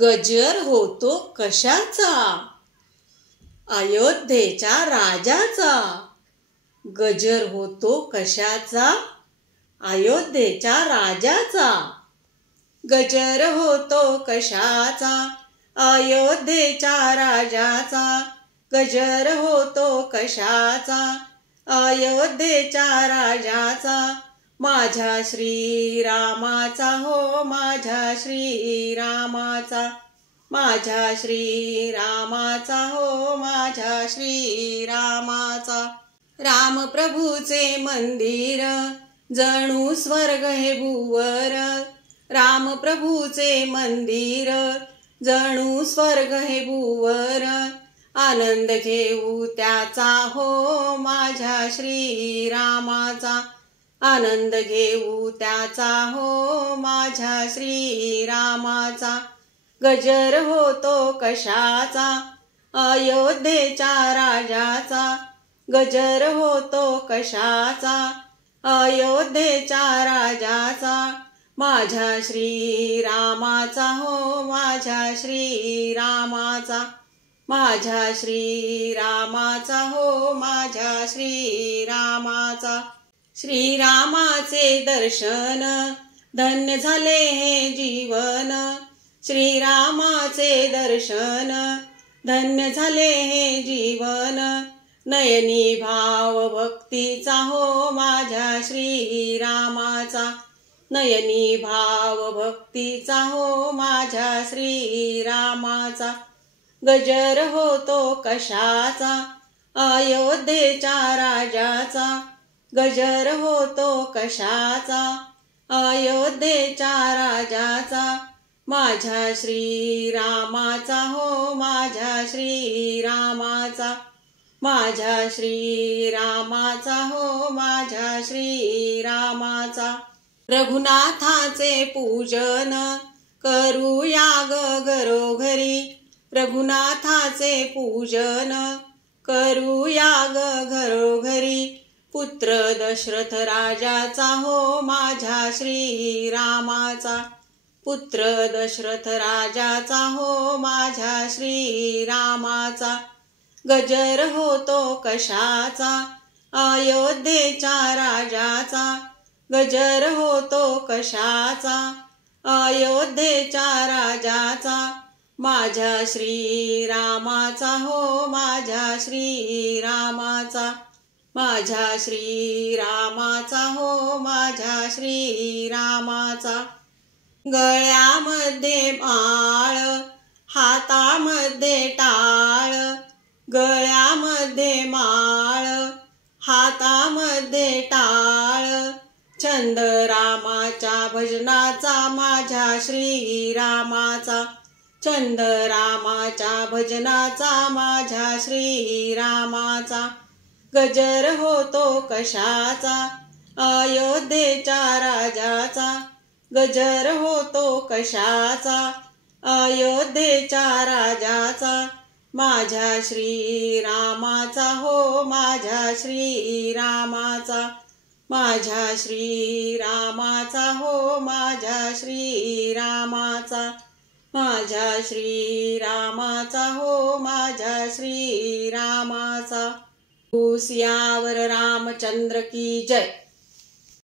गजर होतो कशाचा? अयोध्येच्या राजाचा. गजर होतो कशाचा? अयोध्येच्या राजाचा. गजर होतो कशाचा? अयोध्येच्या राजाचा. गजर होतो कशाचा? अयोध्येच्या राजाचा. माझ्या श्रीरामाचा हो, माझ्या श्रीरामाचा. माझ्या श्रीरामाचा हो, माझ्या श्रीरामाचा. रामप्रभूचे मंदिर जणू स्वर्ग हे भूवर. रामप्रभूचे मंदिर जणू स्वर्ग हे भूवर. आनंद घेऊ त्याचा हो, माझ्या श्रीरामाचा. आनंद घेऊ त्याचा हो, माझ्या श्रीरामाचा. गजर होतो कशाचा? अयोध्येच्या राजाचा. गजर होतो कशाचा? अयोध्येच्या राजाचा. माझ्या श्रीरामाचा हो, माझ्या श्रीरामाचा. माझ्या श्रीरामाचा हो, माझ्या श्रीरामाचा. श्रीरामाचे दर्शन धन्य झाले हे जीवन. श्रीरामाचे दर्शन धन्य झाले हे जीवन. नयनी भाव भक्तीचा हो, माझ्या श्रीरामाचा. नयनी भाव भक्तीचा हो, माझ्या श्रीरामाचा. गजर होतो कशाचा? अयोध्येच्या राजाचा. गजर होतो कशाचा? अयोध्येच्या राजाचा. माझ्या श्रीरामाचा हो, माझ्या श्रीरामाचा. माझ्या श्रीरामाचा हो, माझ्या श्रीरामाचा. रघुनाथाचे पूजन करूया ग घरोघरी. रघुनाथाचे पूजन करूया ग घरोघरी. पुत्र दशरथ राजाचा हो, माझ्या श्रीरामाचा. पुत्र दशरथ राजाचा हो, माझ्या श्रीरामाचा. गजर होतो कशाचा? अयोध्येच्या राजाचा. गजर होतो कशाचा? अयोध्येच्या राजाचा. माझ्या श्रीरामाचा हो, माझ्या श्रीरामाचा. माझ्या श्रीरामाचा हो, माझ्या श्रीरामाचा. गळ्यामध्ये माळ, हातामध्ये टाळ. गळ्यामध्ये माळ, हातामध्ये टाळ. छंद रामाच्या भजनाचा, माझ्या श्रीरामाचा. छंद रामाच्या भजनाचा, माझ्या श्रीरामाचा. गजर होतो कशाचा? अयोध्येच्या राजाचा. गजर होतो कशाचा? अयोध्येच्या राजाचा. माझ्या श्रीरामाचा हो, माझ्या श्रीरामाचा. माझ्या श्रीरामाचा हो, माझ्या श्रीरामाचा. माझ्या श्रीरामाचा हो, माझ्या श्रीरामाचा. यावर रामचंद्र की जय.